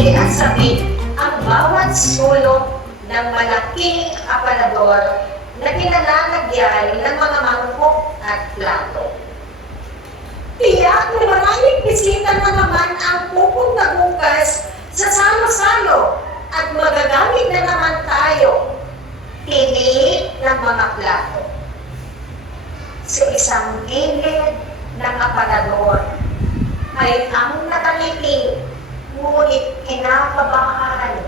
isinasabit ang bawat sulok ng malaking aparador na pinalalagyan ng mga mangkok at plato. Tiyak na maraming bisita na naman ang pupunta bukas sa salo-salo at magagamit na naman tayo pili ng mga plato. Sa isang gilid ng aparador ay ang nakangiti ngunit kinakabahan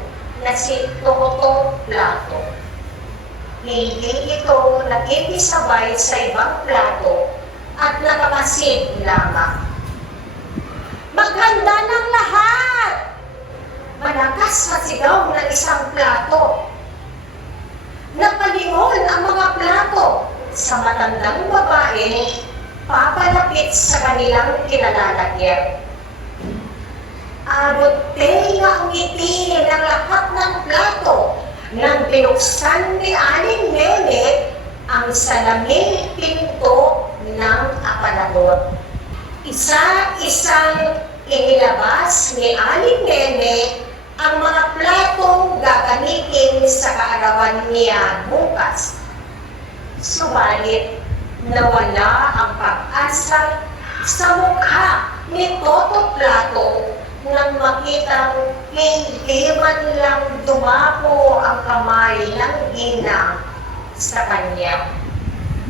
na si Toto Plato. Hindi ito nakikisabay sa ibang plato at nakamasid lamang. Maghanda ng lahat! Malakas na sigaw ng isang plato. Napalingon ang mga plato sa matandang babae papalapit sa kanilang kinalalagyan. Abot-tenga ang ngiti ng lahat ng plato nang binuksan ni Aling Nene ang salaming pinto ng aparador. Isa-isang inilabas ni Aling Nene ang mga platong gagamitin sa kaarawan niya bukas. Subalit, nawala ang pag-asa sa mukha ni Toto Plato nang makitang hindi man lang dumapo ang kamay ng ginang sa kanya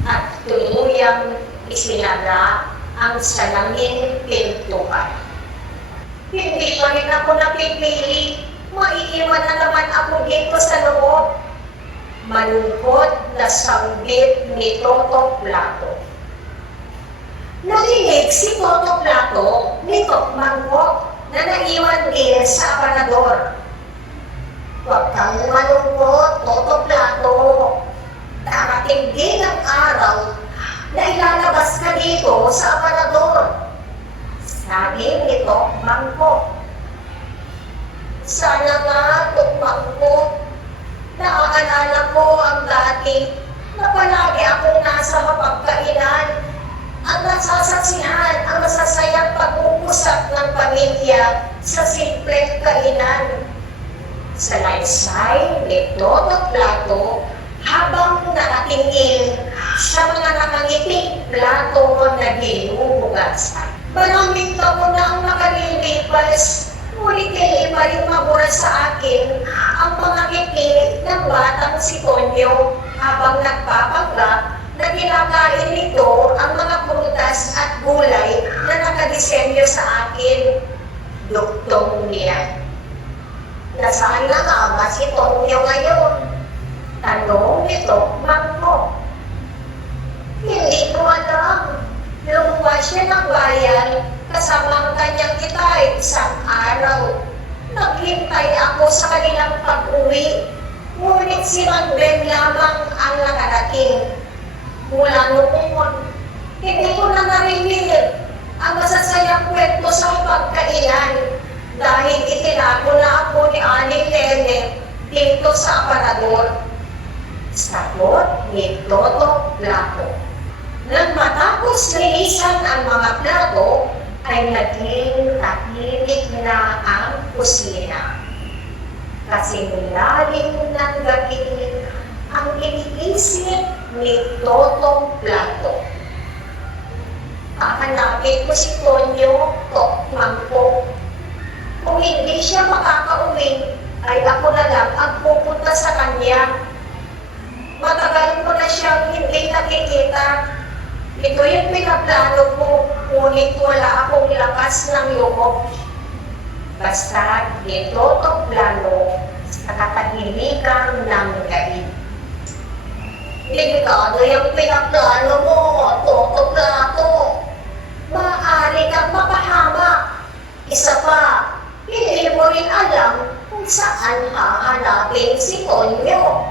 at tuluyang isinara ang salaming pintuan. Hindi pa rin ako napipili, maiiwan na naman ako dito sa loob. Malungkot na sanggit ni Toto Plato. Narinig si Toto Plato ni Tok Mangkok na naiwan din sa aparador. Huwag kang malungkot, Toto Plato. Darating din ang araw na ilalabas ka dito sa aparador. Sabi ni Tok Mangkok. Sana nga, Tok Mangkok, naaalala ko ang dati na palagi akong nasa hapagkainan at nasasaksihan ang masasayang pag-uusap ng pamilya sa simpleng kainan. Salaysay ni Toto Plato habang nakatingin sa mga nakangiting plato na ginuhugasan. Maraming taon na ang nakalilipas, ngunit hindi pa rin mabura sa akin ang mga ngiti ng batang si Tonyo habang nagpapanggap na kinakain nito ang mga prutas at gulay na nakadisenyo sa akin. Duktong niya. Nasaan na nga ba si Tonyo ngayon? Tanong nito, Mangkok. Hindi ko alam. Lumuwas siya ng bayan kasama ang kanyang kitay isang araw. Naghintay ako sa kanilang pag-uwi, ngunit si Manben lamang ang nakarating. Mula noon, hindi ko na narinig ang masasayang kwento sa pagkainan dahil itinago na ako ni Aling Nene dito sa aparador. Sagot ni Toto Plato. Nang matapos linisan ang mga plato, ay naging tahimik na ang kusina. Kasi lalim ng gabi ang iniisip ni Toto Plato. Hahanapin ko si Tonyo, Tok Mangkok. Kung hindi siya makakauwi, ay ako na lang ang pupunta sa kanya. Matagal ko na siyang hindi nakikita. Ito yung pinaplano ko, ngunit wala akong lakas ng loob. Basta ito Toto Plato sa katahimikan ng gabi. Delikado yung pinaplano mo, Toto Plato. Maaari kang mapahamak. Isa pa, hindi mo rin alam kung saan hahanapin si Tonyo.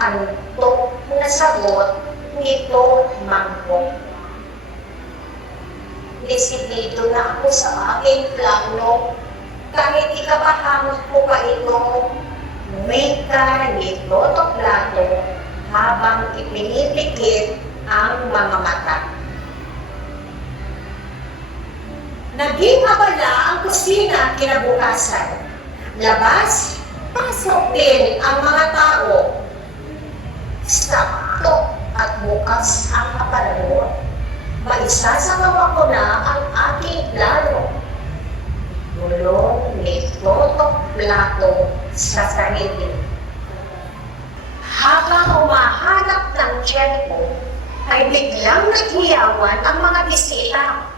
Antok na sagot nito Mangkok. Desidido na ako sa aking plano, kahit ikapahamak ko pa ito. Wika ni Toto Plato habang ipinipikit ang mga mata. Naging abala ang kusina kinabukasan. Labas, pasok din ang mga tao. Sakto at bukas ang aparador. Maisasagawa ko na ang aking plano. Bulong ni Toto Plato sa sarili. Habang umahanap ng tiyan ko, ay biglang naghiyawan ang mga bisita.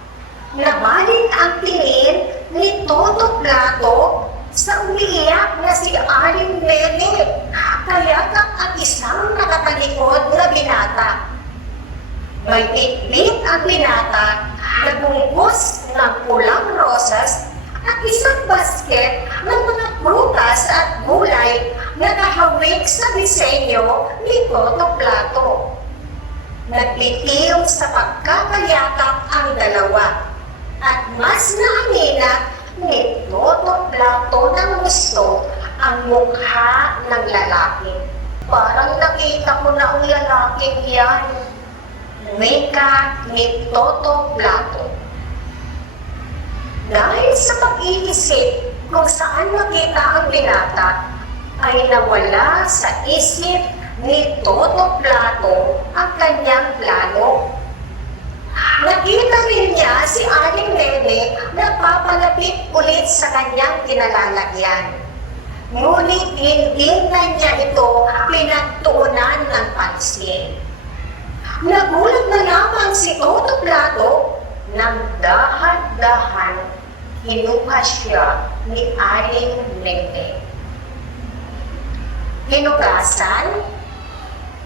Nabalin ang tingin ni Toto Plato sa umiiyak na si Aling Nene, kaya't ang isang nakatalikod na binata. May bitbit ang binata na bungkus ng pulang rosas at isang basket ng mga prutas at gulay na kahawig sa disenyo ni Toto Plato. Nagbitiw sa pagkakayakap ang dalawa at mas naamina ni Toto Plato ng gusto ang mukha ng lalaki. Parang nakita ko na ang lalaking yan. Wika ni Toto Plato. Dahil sa pag-iisip kung saan makita ang binata, ay nawala sa isip ni Toto Plato ang kanyang plano. Nakita rin niya si Aling Nene na papalapit ulit sa kanyang kinalalagyan. Ngunit hindi na niya ito pinagtuunan ng pansin. Nagulat na lamang si Toto Plato nang dahan-dahan kinuha siya ni Aling Nene. Hinugasan,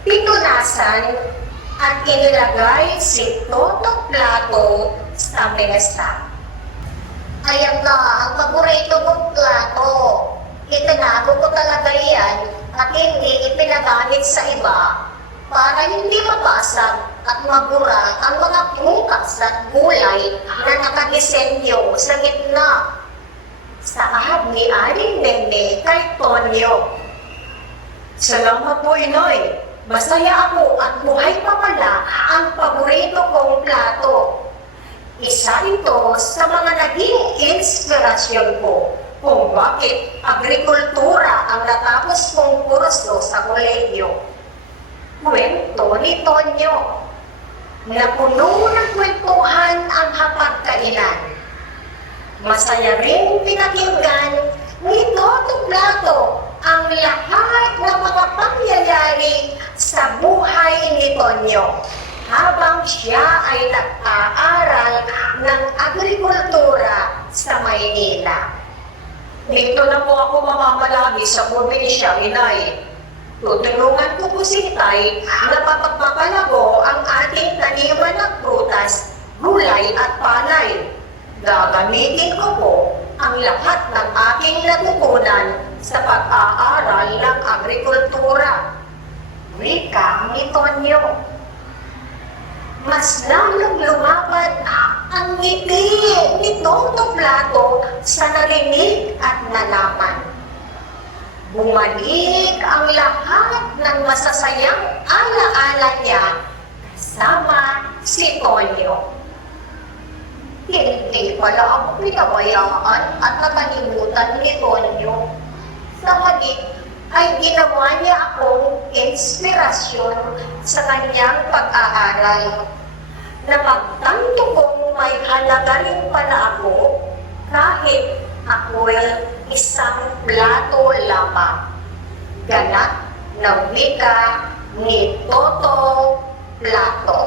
pinunasan, at inilagay si Toto Plato sa mesa. Ayan na, ang paborito mong plato. Itinago ko talaga yan at hindi ipinagamit sa iba para hindi mabasag at magura ang mga prutas at gulay na nakadisenyo sa gitna. Saad ni Aling Nene kay Tonyo. Salamat po, Inay. Masaya ako at buhay pa pala ang paborito kong plato. Isa ito sa mga naging inspirasyon ko kung bakit agrikultura ang natapos kong kurso sa kolehiyo. Kwento ni Tonyo. Napuno ng kwentuhan ang hapagkainan. Masaya rin pinakinggan ni Toto Plato ang lahat ng mga pangyayari sa buhay ni Tonyo habang siya ay nag-aaral ng agrikultura sa Maynila. Dito na po ako mamamalagi sa probinsya, Inay. Tutulungan ko po si Tay na mapagpapalago ang ating taniman ng prutas, gulay at palay. Gagamitin ko po ang lahat ng aking natutunan sa pag-aaral ng agrikultura. Wika ni Tonyo. Mas lalong lumapad ang ngiti ni Toto Plato sa narinig at nalaman. Bumalik ang lahat ng masasayang alaala niya kasama si Tonyo. Hindi pala ako pinabayaan at nakalimutan ni Tonyo. Sa halik ay ginawa niya akong inspirasyon sa kanyang pag-aaral. Napagtanto kong may halaga rin pala ako kahit ako'y isang plato lamang. Ganap na wika ni Toto Plato.